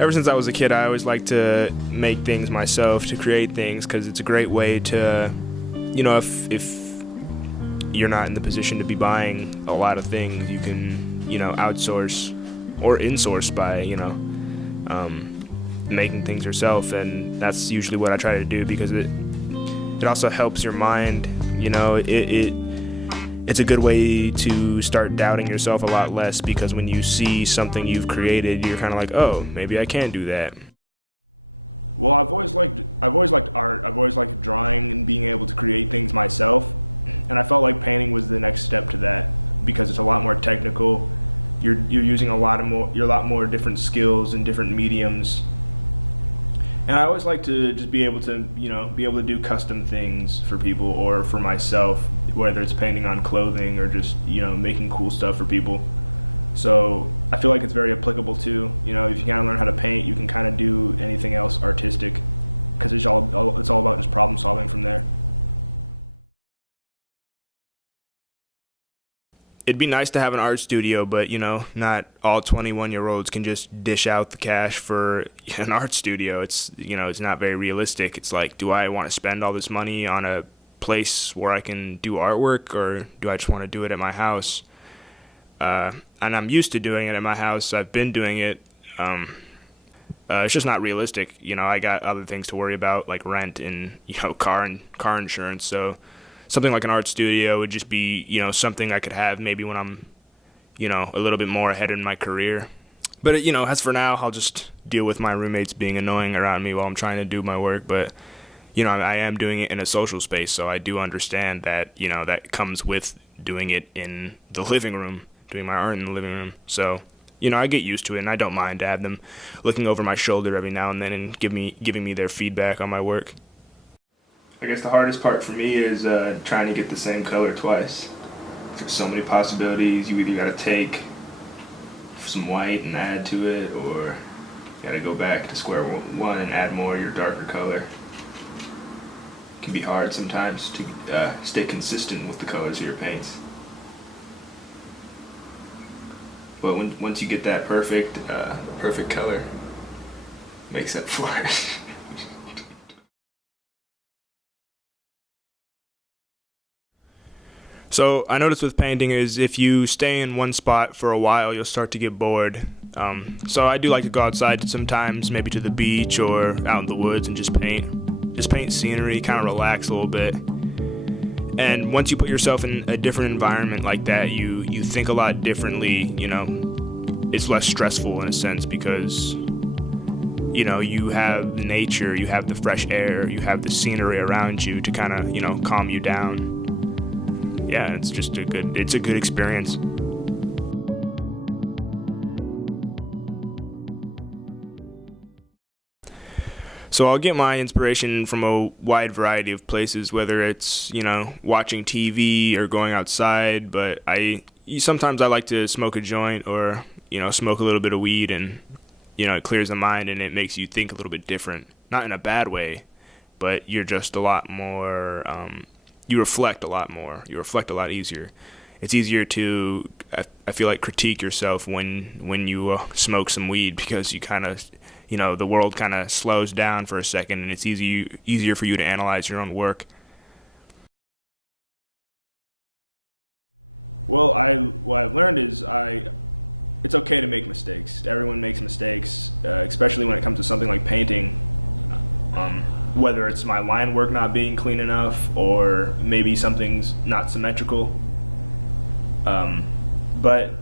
ever since I was a kid, I always liked to make things myself, to create things, because it's a great way to, if you're not in the position to be buying a lot of things, you can, outsource or insource by, making things yourself. And that's usually what I try to do, because it also helps your mind. It's a good way to start doubting yourself a lot less, because when you see something you've created, you're kind of like, oh, maybe I can do that. Well, I've always liked art. I've always liked drawing and being able to create things myself. And I felt like painting was the next step to that, because it's a lot more technical. You're using a lot more different skills and different mediums. And I always like to just be able to do custom things for people or for myself, whether it's painting on clothing or just, making cool stuff for people. So I feel like it's very applicable too. If you kind of learn how to paint, you can kind of do anything else artistic, because it's all about just problem solving from there. It'd be nice to have an art studio, but, not all 21-year-olds can just dish out the cash for an art studio. It's not very realistic. It's like, do I want to spend all this money on a place where I can do artwork, or do I just want to do it at my house? And I'm used to doing it at my house. I've been doing it. It's just not realistic. I got other things to worry about, like rent and, car insurance. So something like an art studio would just be, something I could have maybe when I'm, a little bit more ahead in my career. But, as for now, I'll just deal with my roommates being annoying around me while I'm trying to do my work. But, I am doing it in a social space, so I do understand that, that comes with doing it in the living room, doing my art in the living room. So, I get used to it, and I don't mind to have them looking over my shoulder every now and then and giving me their feedback on my work. I guess the hardest part for me is trying to get the same color twice. There's so many possibilities. You either got to take some white and add to it, or you got to go back to square one and add more of your darker color. It can be hard sometimes to stay consistent with the colors of your paints. But once you get that perfect color, it makes up for it. So I noticed with painting is if you stay in one spot for a while, you'll start to get bored. So I do like to go outside sometimes, maybe to the beach or out in the woods, and just paint scenery, kind of relax a little bit. And once you put yourself in a different environment like that, you think a lot differently. It's less stressful in a sense, because you have nature, you have the fresh air, you have the scenery around you to kind of calm you down. Yeah, it's a good experience. So I'll get my inspiration from a wide variety of places, whether it's, watching TV or going outside, but sometimes I like to smoke a joint or, smoke a little bit of weed, and, it clears the mind and it makes you think a little bit different. Not in a bad way, but you're just a lot more, you reflect a lot more. You reflect a lot easier. It's easier to, I feel like, critique yourself when you smoke some weed, because you kind of, the world kind of slows down for a second, and it's easier for you to analyze your own work. Well, what I've learned is it's okay to make mistakes. Everyone makes mistakes, especially when it comes to something like painting. Whether it's my line work not being clean enough, or maybe something's not symmetrical. But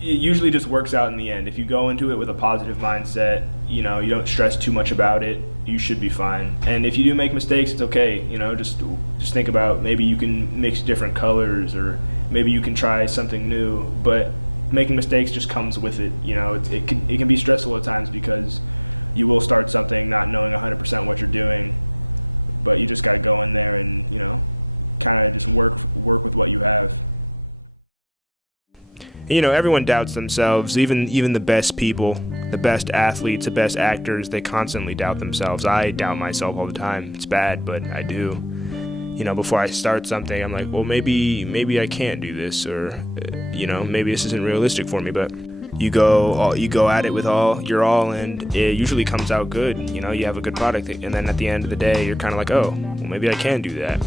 it usually just works out in the end. If you go into it with a positive mindset, you don't stress too much about it, you should be fine. And if you do make mistakes, it's okay. Just think about, maybe you can mix different colors, or maybe you can try something new. But making mistakes just comes with it. It can be stressful at times, because you will start something not knowing 100% what you're doing, but you just got to go in there and, kind of just work with what you have. Everyone doubts themselves, even the best people, the best athletes, the best actors, they constantly doubt themselves. I doubt myself all the time. It's bad, but I do. Before I start something, I'm like, well, maybe I can't do this, or, maybe this isn't realistic for me, but you go at it with all your all, and it usually comes out good. You know, you have a good product, and then at the end of the day, you're kind of like, oh, well, maybe I can do that.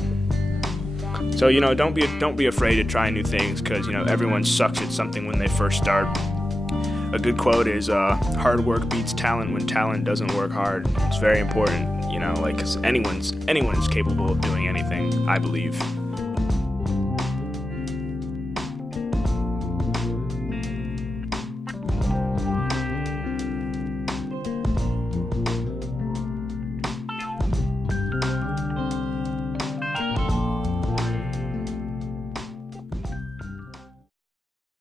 So, you know, don't be afraid to try new things, because, you know, everyone sucks at something when they first start. A good quote is, hard work beats talent when talent doesn't work hard. It's very important, you know, like, 'cause anyone's capable of doing anything, I believe.